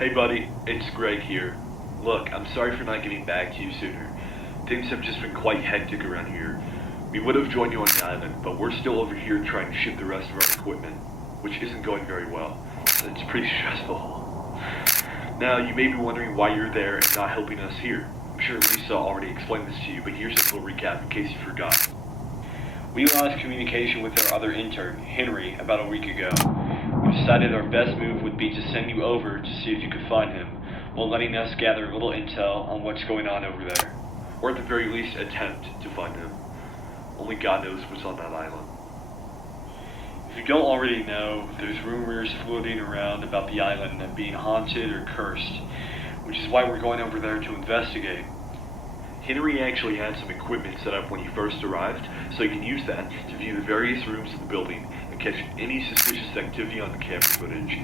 Hey buddy, it's Greg here. Look, I'm sorry for not getting back to you sooner. Things have just been quite hectic around here. We would have joined you on the island, but we're still over here trying to ship the rest of our equipment, which isn't going very well. It's pretty stressful. Now, you may be wondering why you're there and not helping us here. I'm sure Lisa already explained this to you, but here's a little recap in case you forgot. We lost communication with our other intern, Henry, about a week ago. We decided our best move would be to send you over to see if you could find him, while letting us gather a little intel on what's going on over there. Or at the very least, attempt to find him. Only God knows what's on that island. If you don't already know, there's rumors floating around about the island being haunted or cursed, which is why we're going over there to investigate. Henry actually had some equipment set up when he first arrived, so you can use that to view the various rooms of the building and catch any suspicious activity on the camera footage.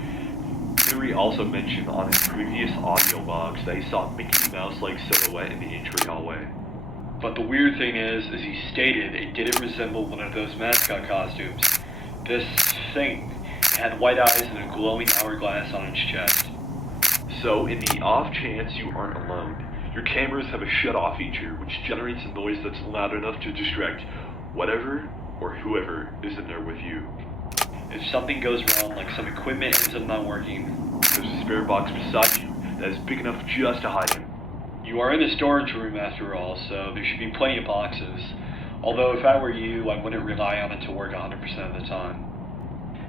Henry also mentioned on his previous audio logs that he saw a Mickey Mouse-like silhouette in the entry hallway. But the weird thing is he stated it didn't resemble one of those mascot costumes. This thing had white eyes and a glowing hourglass on its chest. So, in the off chance you aren't alone, your cameras have a shut-off feature which generates a noise that's loud enough to distract whatever or whoever is in there with you. If something goes wrong, like some equipment ends up not working, there's a spare box beside you that is big enough just to hide him. You are in a storage room after all, so there should be plenty of boxes. Although if I were you, I wouldn't rely on it to work 100% of the time.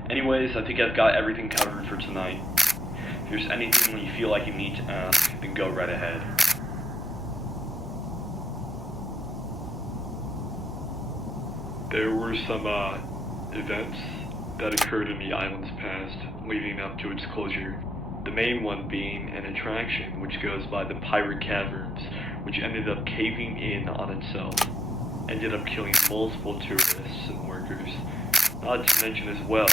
Anyways, I think I've got everything covered for tonight. If there's anything you feel like you need to ask, then go right ahead. There were some events that occurred in the island's past leading up to its closure. The main one being an attraction which goes by the Pirate Caverns, which ended up caving in on itself. Ended up killing multiple tourists and workers. Not to mention as well,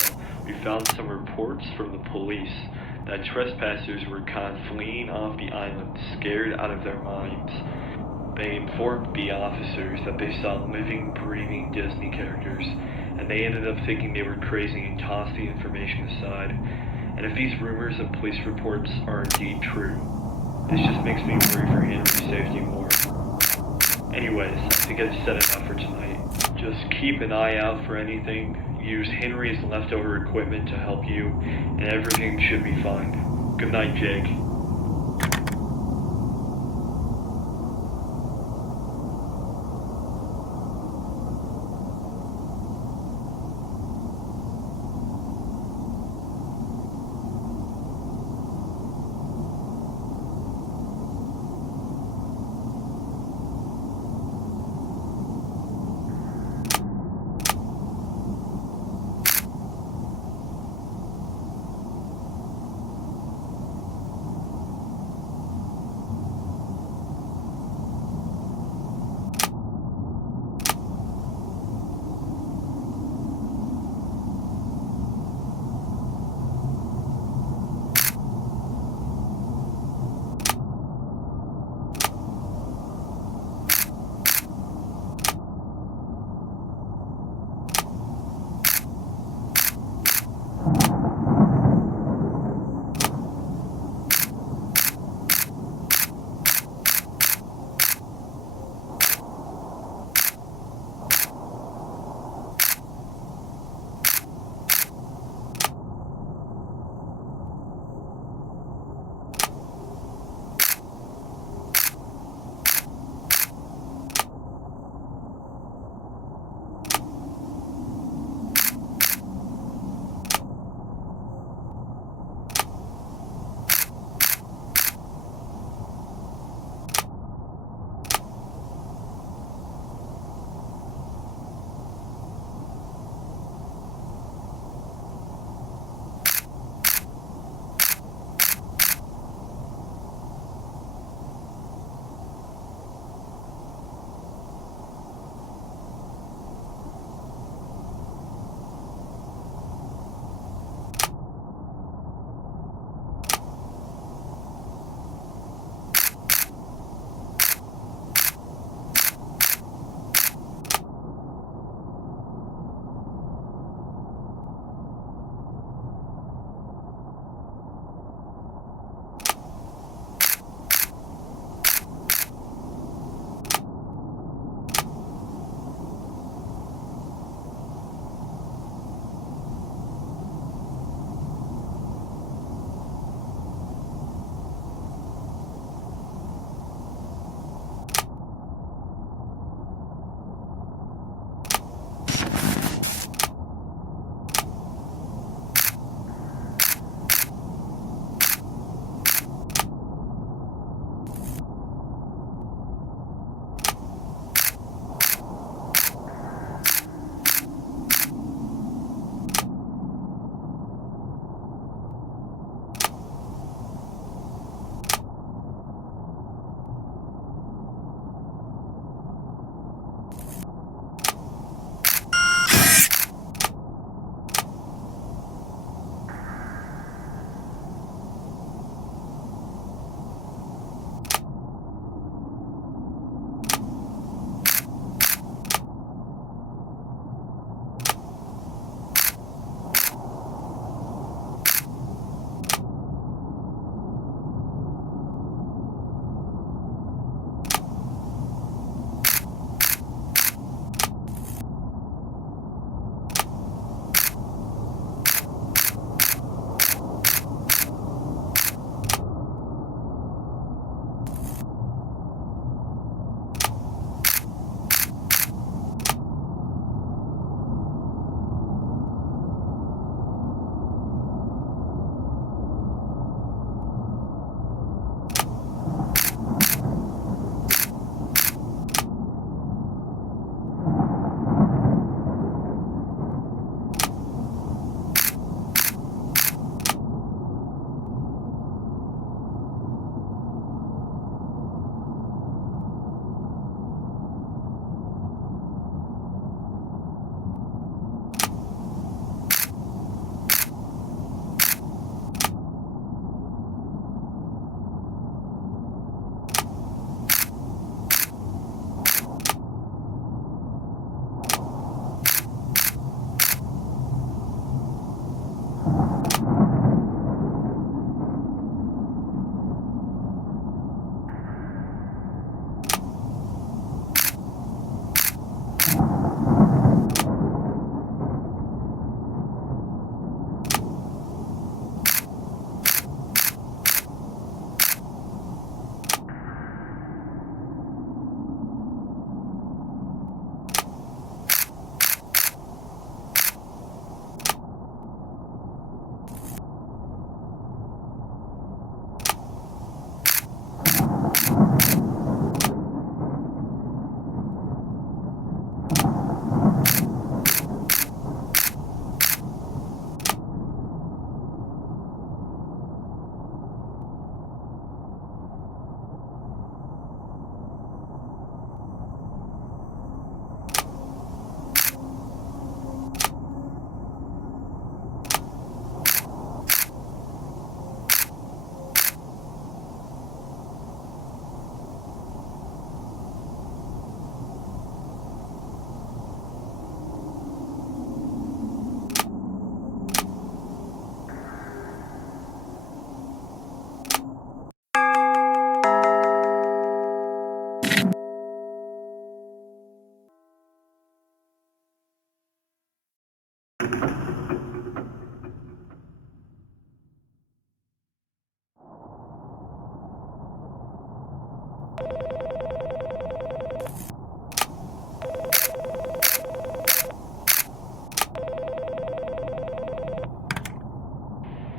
we found some reports from the police that trespassers were caught fleeing off the island, scared out of their minds. They informed the officers that they saw living, breathing Disney characters, and they ended up thinking they were crazy and tossed the information aside. And if these rumors and police reports are indeed true, this just makes me worry for Henry's safety more. Anyways, I think I've said enough for tonight. Just keep an eye out for anything, use Henry's leftover equipment to help you, and everything should be fine. Good night, Jake.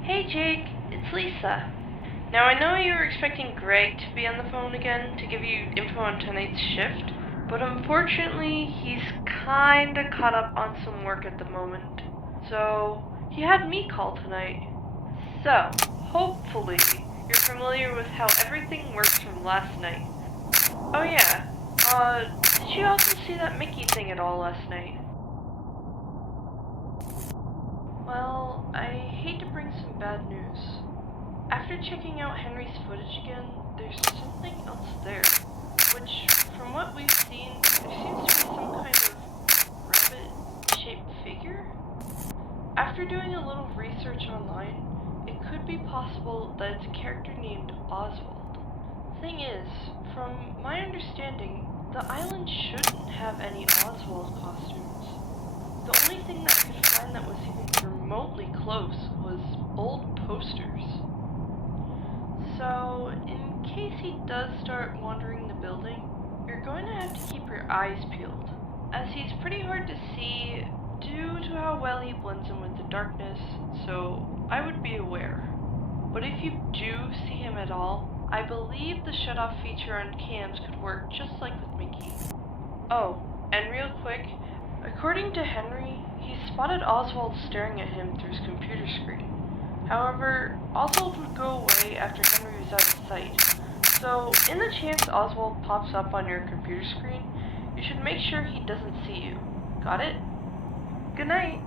Hey Jake, it's Lisa. Now I know you were expecting Greg to be on the phone again to give you info on tonight's shift, but unfortunately he's kinda caught up on some work at the moment. So he had me call tonight. So, hopefully you're familiar with how everything works from last night. Oh yeah, did you also see that Mickey thing at all last night? Well, I hate to bring some bad news. After checking out Henry's footage again, there's something else there, which, from what we've seen, there seems to be some kind of rabbit-shaped figure? After doing a little research online, it could be possible that it's a character named Oswald. Thing is, from my understanding, the island shouldn't have any Oswald costumes. The only thing that I could find that was even remotely close was old posters. So, in case he does start wandering the building, you're going to have to keep your eyes peeled, as he's pretty hard to see due to how well he blends in with the darkness, so I would be aware. But if you do see him at all, I believe the shut-off feature on cams could work just like with Mickey. Oh, and real quick, according to Henry, he spotted Oswald staring at him through his computer screen. However, Oswald would go away after Henry was out of sight. So, in the chance Oswald pops up on your computer screen, you should make sure he doesn't see you. Got it? Good night.